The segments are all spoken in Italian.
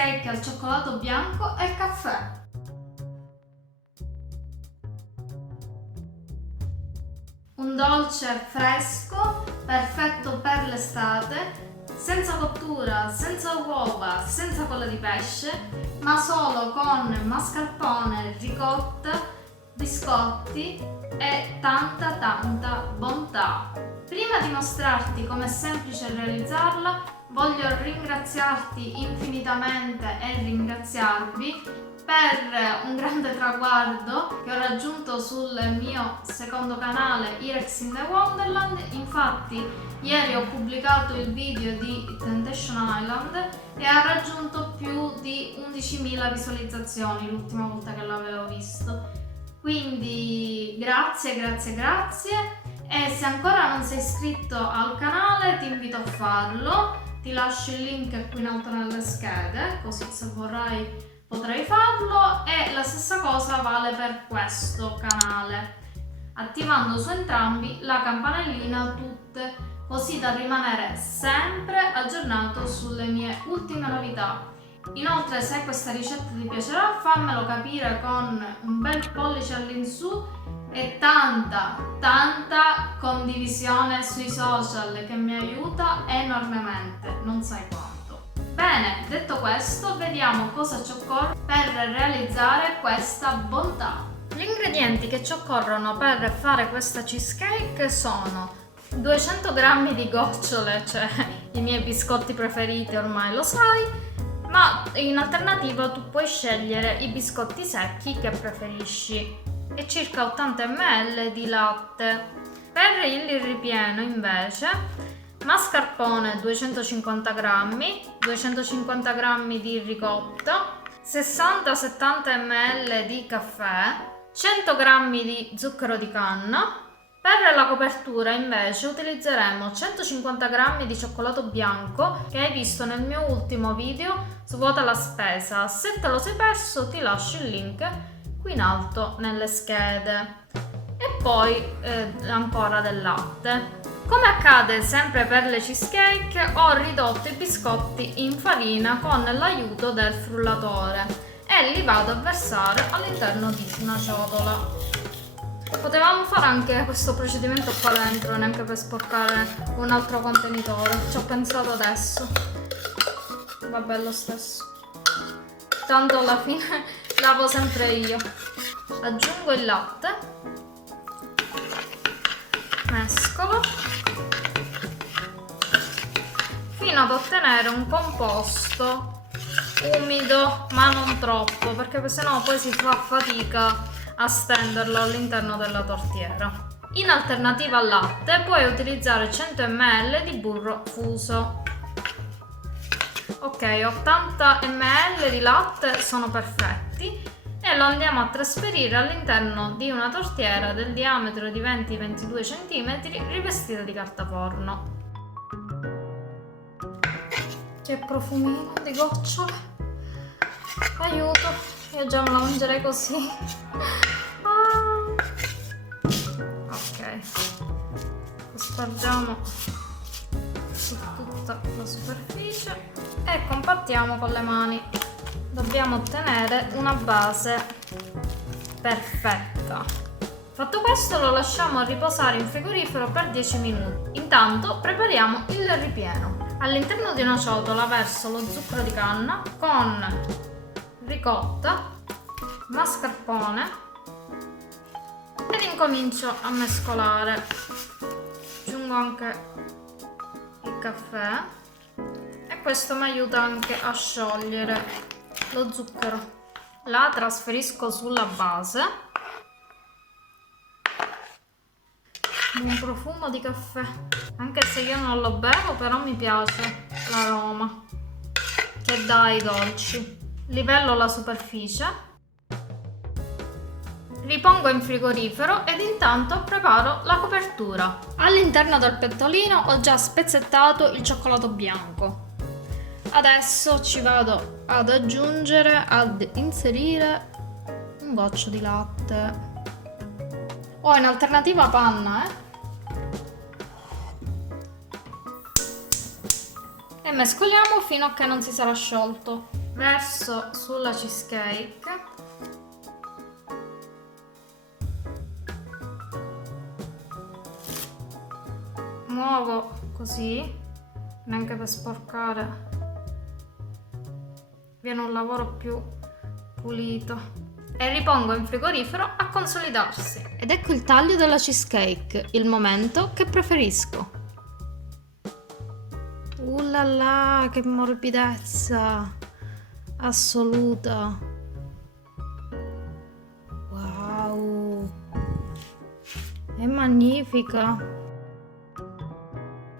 cheesecake al cioccolato bianco e caffè. Un dolce fresco, perfetto per l'estate, senza cottura, senza uova, senza colla di pesce, ma solo con mascarpone, ricotta, biscotti e tanta bontà. Prima di mostrarti com'è semplice realizzarla, voglio ringraziarti infinitamente e ringraziarvi per un grande traguardo che ho raggiunto sul mio secondo canale Irex in the Wonderland. Infatti ieri ho pubblicato il video di Temptation Island e ha raggiunto più di 11.000 visualizzazioni l'ultima volta che l'avevo visto. Quindi grazie e se ancora non sei iscritto al canale ti invito a farlo. Ti lascio il link qui in alto nelle schede, così se vorrai potrai farlo, e la stessa cosa vale per questo canale, attivando su entrambi la campanellina tutte, così da rimanere sempre aggiornato sulle mie ultime novità. Inoltre, se questa ricetta ti piacerà, fammelo capire con un bel pollice all'insù e tanta condivisione sui social, che mi aiuta enormemente, non sai quanto. Bene, detto questo, vediamo cosa ci occorre per realizzare questa bontà. Gli ingredienti che ci occorrono per fare questa cheesecake sono 200 g di gocciole, cioè i miei biscotti preferiti, ormai lo sai, ma in alternativa tu puoi scegliere i biscotti secchi che preferisci, e circa 80 ml di latte. Per il ripieno invece mascarpone 250 g, 250 g di ricotta, 60-70 ml di caffè, 100 g di zucchero di canna. Per la copertura invece utilizzeremo 150 g di cioccolato bianco che hai visto nel mio ultimo video su Vuota la spesa. Se te lo sei perso ti lascio il link qui in alto nelle schede. E poi ancora del latte. Come accade sempre per le cheesecake, ho ridotto i biscotti in farina con l'aiuto del frullatore e li vado a versare all'interno di una ciotola. Potevamo fare anche questo procedimento qua dentro, neanche per sporcare un altro contenitore, ci ho pensato adesso. Vabbè, lo stesso. Tanto alla fine lavo sempre io. Aggiungo il latte, mescolo fino ad ottenere un composto umido ma non troppo, perché sennò poi si fa fatica a stenderlo all'interno della tortiera. In alternativa al latte puoi utilizzare 100 ml di burro fuso. Ok, 80 ml di latte sono perfetti e lo andiamo a trasferire all'interno di una tortiera del diametro di 20-22 cm rivestita di carta forno. Che profumino di gocciole, aiuto, io già me la mangerei così. Ok, lo spargiamo su tutta la superficie e compattiamo con le mani. Dobbiamo ottenere una base perfetta. Fatto questo lo lasciamo riposare in frigorifero per 10 minuti. Intanto prepariamo il ripieno. All'interno di una ciotola verso lo zucchero di canna con ricotta, mascarpone ed incomincio a mescolare. Aggiungo anche il caffè e questo mi aiuta anche a sciogliere lo zucchero. La trasferisco sulla base. Un profumo di caffè, anche se io non lo bevo, però mi piace l'aroma che dà ai dolci. Livello la superficie, ripongo in frigorifero ed intanto preparo la copertura. All'interno del pentolino ho già spezzettato il cioccolato bianco. Adesso ci vado ad aggiungere, ad inserire un goccio di latte. O in alternativa panna, e mescoliamo fino a che non si sarà sciolto. Verso sulla cheesecake. Muovo così, neanche per sporcare. Viene un lavoro più pulito. E ripongo in frigorifero a consolidarsi. Ed ecco il taglio della cheesecake, il momento che preferisco. La la, che morbidezza assoluta. Wow, è magnifica,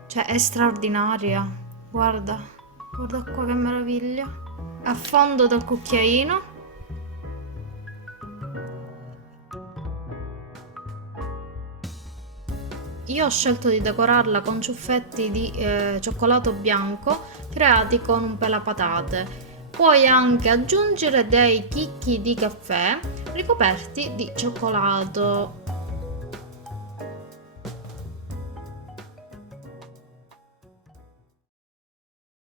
cioè è straordinaria. Guarda qua che meraviglia. Affondo dal cucchiaino. Io ho scelto di decorarla con ciuffetti di cioccolato bianco creati con un pelapatate. Puoi anche aggiungere dei chicchi di caffè ricoperti di cioccolato.